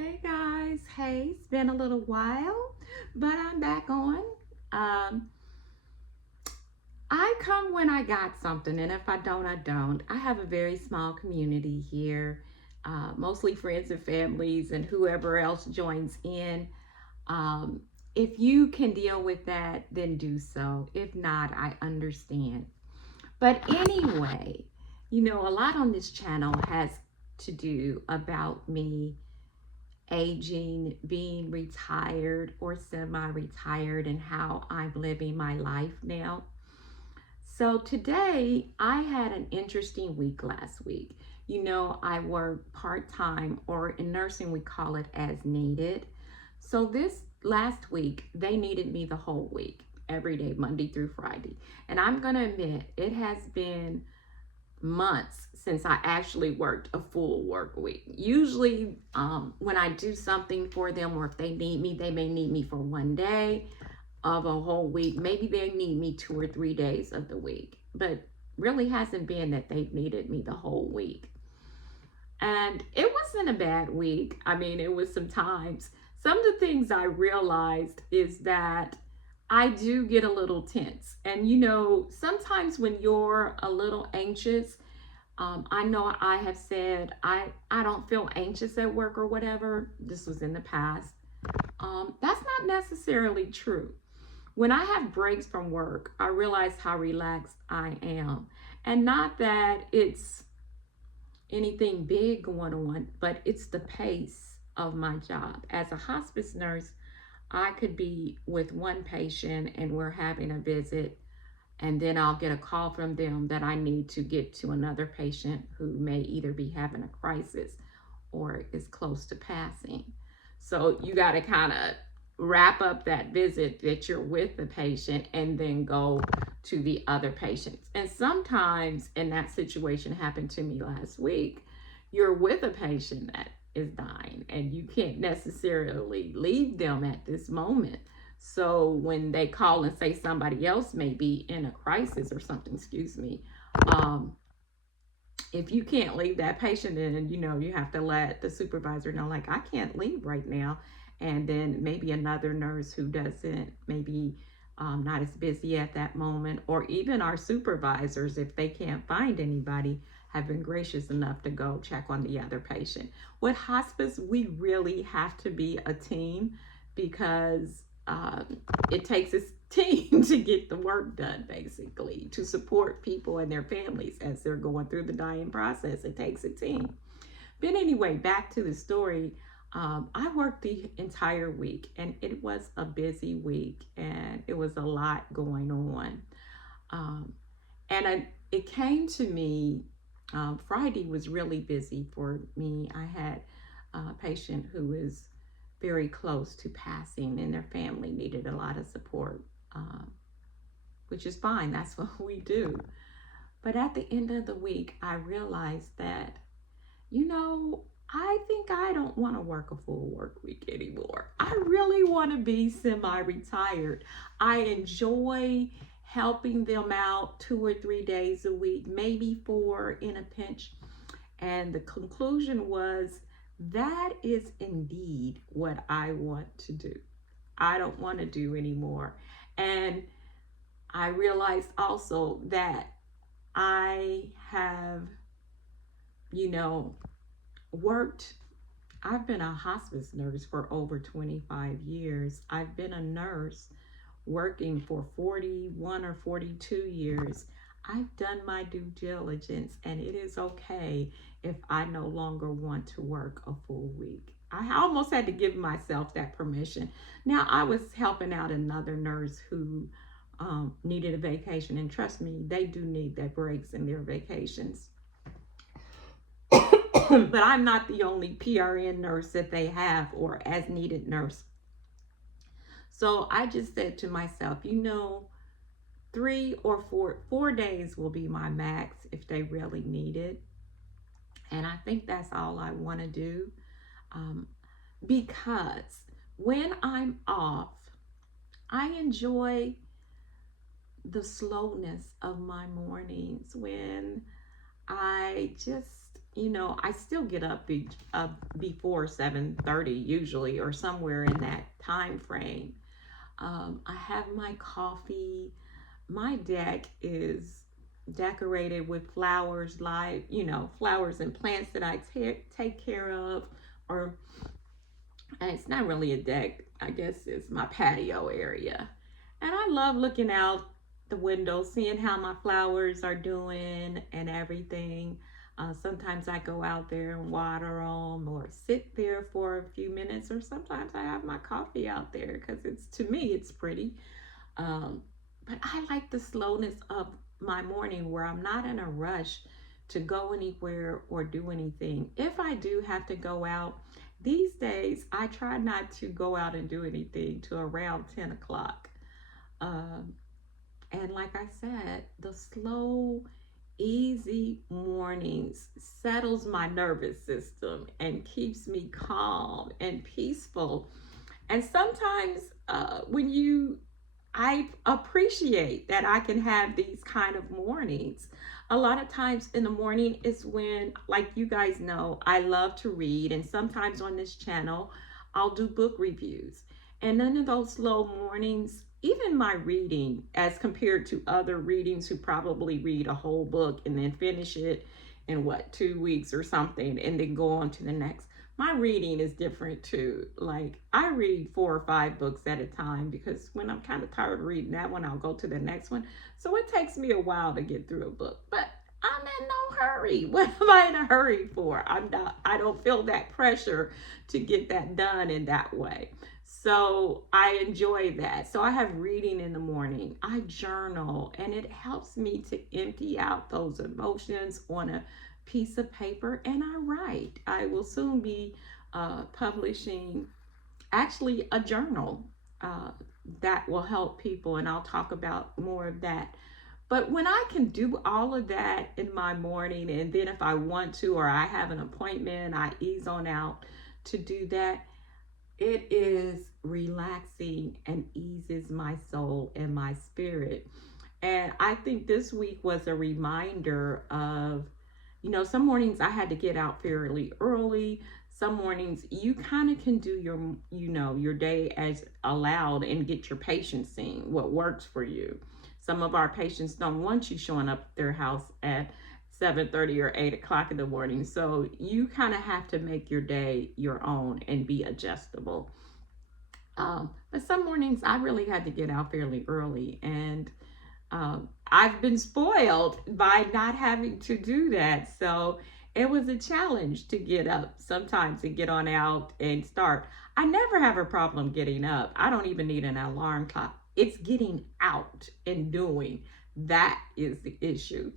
Hey guys, hey, it's been a little while, but I'm back on. Um, I come when I got something, and if I don't, I don't. I have a very small community here, mostly friends and families, and whoever else joins in. Um, if you can deal with that, then do so. If not, I understand. But anyway, a lot on this channel has to do about me aging, being retired or semi retired, and how I'm living my life now. So, today I had an interesting week last week. I work part time, or in nursing, we call it as needed. So, this last week, they needed me the whole week, every day, Monday through Friday. And I'm going to admit, it has been months since I actually worked a full work week. Usually, when I do something for them, or if they need me, they may need me for one day of a whole week. Maybe they need me 2 or 3 days of the week, but really hasn't been that they've needed me the whole week. And it wasn't a bad week. I mean, it was some times. Some of the things I realized is that I do get a little tense. And sometimes when you're a little anxious, I know I have said I don't feel anxious at work or whatever. This was in the past. That's not necessarily true. When I have breaks from work, I realize how relaxed I am. And not that it's anything big going on, but it's the pace of my job. As a hospice nurse, I could be with one patient and we're having a visit, and then I'll get a call from them that I need to get to another patient who may either be having a crisis or is close to passing. So you got to kind of wrap up that visit that you're with the patient and then go to the other patients. And sometimes, in that situation happened to me last week, you're with a patient that is dying and you can't necessarily leave them at this moment. So when they call and say somebody else may be in a crisis or something, excuse me, um, if you can't leave that patient in, you have to let the supervisor know, like, I can't leave right now. And then maybe another nurse who doesn't, maybe not as busy at that moment, or even our supervisors, if they can't find anybody, have been gracious enough to go check on the other patient. With hospice, we really have to be a team because it takes a team to get the work done, basically, to support people and their families as they're going through the dying process. It takes a team. But anyway, back to the story. I worked the entire week, and it was a busy week, and it was a lot going on. Um, it came to me, Friday was really busy for me. I had a patient who was very close to passing, and their family needed a lot of support, um, which is fine. That's what we do. But at the end of the week, I realized that, I think I don't want to work a full work week anymore. I really want to be semi retired. I enjoy helping them out 2 or 3 days a week, maybe four in a pinch. And the conclusion was that is indeed what I want to do. I don't want to do anymore. And I realized also that I have, you know, worked. I've been a hospice nurse for over 25 years. I've been a nurse working for 41 or 42 years. I've done my due diligence, and it is okay if I no longer want to work a full week. I almost had to give myself that permission. Now, I was helping out another nurse who needed a vacation, and trust me, they do need their breaks and their vacations. But I'm not the only PRN nurse that they have, or as needed nurse. So I just said to myself, 3 or 4 days will be my max if they really need it. And I think that's all I want to do, um, because when I'm off, I enjoy the slowness of my mornings when I just, I still get up before 7:30 usually, or somewhere in that time frame. I have my coffee. My deck is decorated with flowers, flowers and plants that I take care of. Or, and it's not really a deck, I guess it's my patio area. And I love looking out the window, seeing how my flowers are doing and everything. Sometimes I go out there and water them or sit there for a few minutes, or sometimes I have my coffee out there because to me, it's pretty. Um, but I like the slowness of my morning where I'm not in a rush to go anywhere or do anything. If I do have to go out, these days I try not to go out and do anything till around 10 o'clock. Um, and like I said, the slow, easy mornings settles my nervous system and keeps me calm and peaceful. And sometimes I appreciate that I can have these kind of mornings. A lot of times in the morning is when, like you guys know, I love to read, and sometimes on this channel, I'll do book reviews. And none of those slow mornings, even my reading, as compared to other readings who probably read a whole book and then finish it in 2 weeks or something, and then go on to the next. My reading is different too. Like, I read 4 or 5 books at a time, because when I'm kind of tired of reading that one, I'll go to the next one. So it takes me a while to get through a book, but I'm in no hurry. What am I in a hurry for? I don't feel that pressure to get that done in that way. So I enjoy that. So I have reading in the morning. I journal, and it helps me to empty out those emotions on a piece of paper, and I write. I will soon be publishing actually a journal that will help people, and I'll talk about more of that. But when I can do all of that in my morning, and then if I want to, or I have an appointment, I ease on out to do that, it is relaxing and eases my soul and my spirit. And I think this week was a reminder of, some mornings I had to get out fairly early. Some mornings you kind of can do your day as allowed and get your patients seen, what works for you. Some of our patients don't want you showing up at their house at 7:30 or 8 o'clock in the morning. So you kind of have to make your day your own and be adjustable. But some mornings I really had to get out fairly early, and I've been spoiled by not having to do that. So it was a challenge to get up sometimes and get on out and start. I never have a problem getting up. I don't even need an alarm clock. It's getting out and doing that is the issue.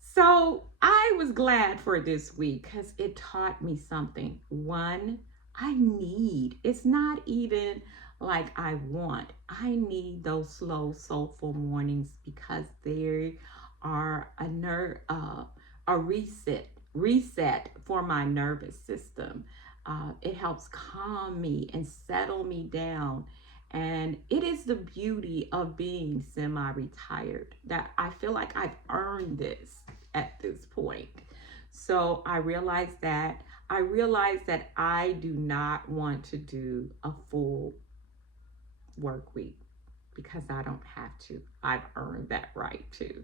So I was glad for this week because it taught me something. One, it's not even like I want. I need those slow, soulful mornings because they are a reset for my nervous system. It helps calm me and settle me down. And it is the beauty of being semi-retired that I feel like I've earned this at this point. So I realized that I do not want to do a full work week because I don't have to. I've earned that right too.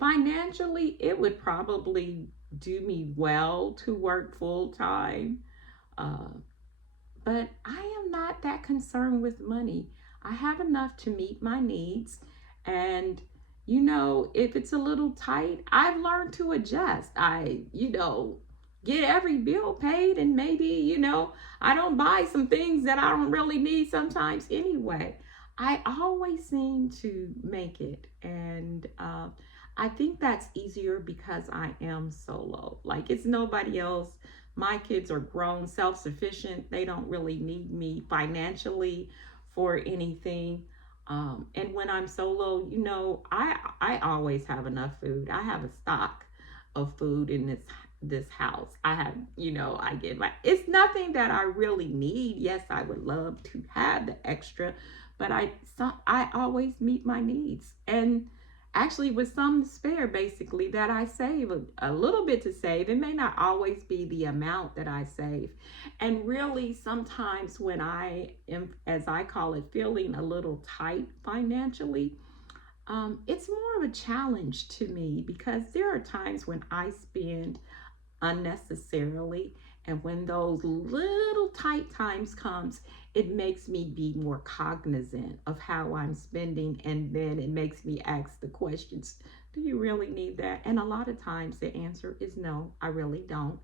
Financially, it would probably do me well to work full time. But I am not that concerned with money. I have enough to meet my needs. And, if it's a little tight, I've learned to adjust. Get every bill paid, and maybe, I don't buy some things that I don't really need sometimes anyway. I always seem to make it. And I think that's easier because I am solo. Like, it's nobody else. My kids are grown, self-sufficient. They don't really need me financially for anything. And when I'm solo, I always have enough food. I have a stock of food in this house. I have, I get it's nothing that I really need. Yes, I would love to have the extra, but I always meet my needs. And actually with some spare basically that I save a little bit to save. It may not always be the amount that I save. And really sometimes when I am, as I call it, feeling a little tight financially, it's more of a challenge to me because there are times when I spend unnecessarily, and when those little tight times comes, it makes me be more cognizant of how I'm spending, and then it makes me ask the questions, do you really need that? And a lot of times the answer is no, I really don't.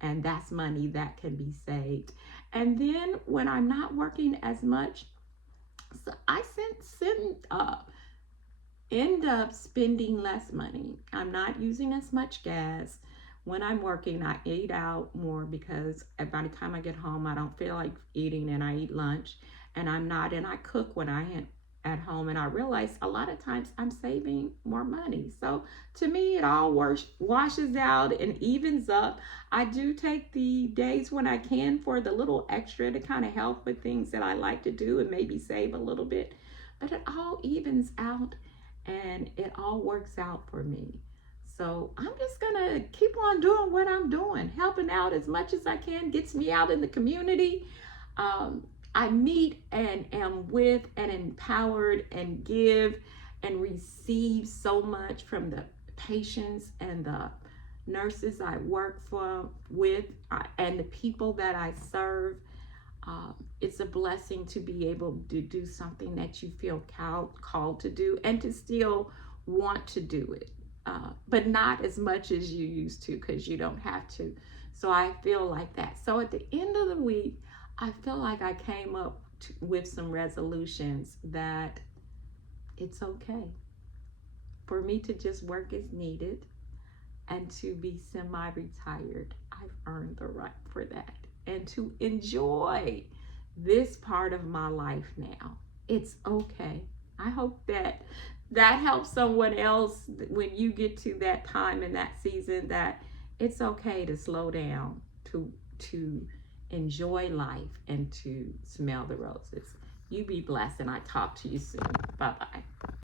And that's money that can be saved. And then when I'm not working as much, so I end up spending less money. I'm not using as much gas. When I'm working, I eat out more because by the time I get home, I don't feel like eating and I eat lunch. And I cook when I am at home. And I realize a lot of times I'm saving more money. So to me, it all washes out and evens up. I do take the days when I can for the little extra to kind of help with things that I like to do and maybe save a little bit. But it all evens out and it all works out for me. So I'm just gonna keep on doing what I'm doing, helping out as much as I can, gets me out in the community. I meet and am with and empowered and give and receive so much from the patients and the nurses I work with and the people that I serve. It's a blessing to be able to do something that you feel called to do and to still want to do it, but not as much as you used to because you don't have to. So I feel like that. So at the end of the week, I feel like I came up with some resolutions that it's okay for me to just work as needed and to be semi-retired. I've earned the right for that. And to enjoy this part of my life now. It's okay. I hope that that helps someone else when you get to that time in that season that it's okay to slow down, to enjoy life and to smell the roses. You be blessed and I talk to you soon. Bye-bye.